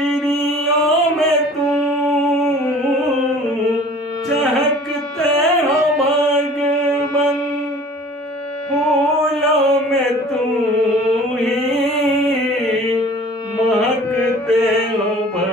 चिड़ियों में तू चहकते हो भगवन, फूलों में तू ही महकते हो भगवन।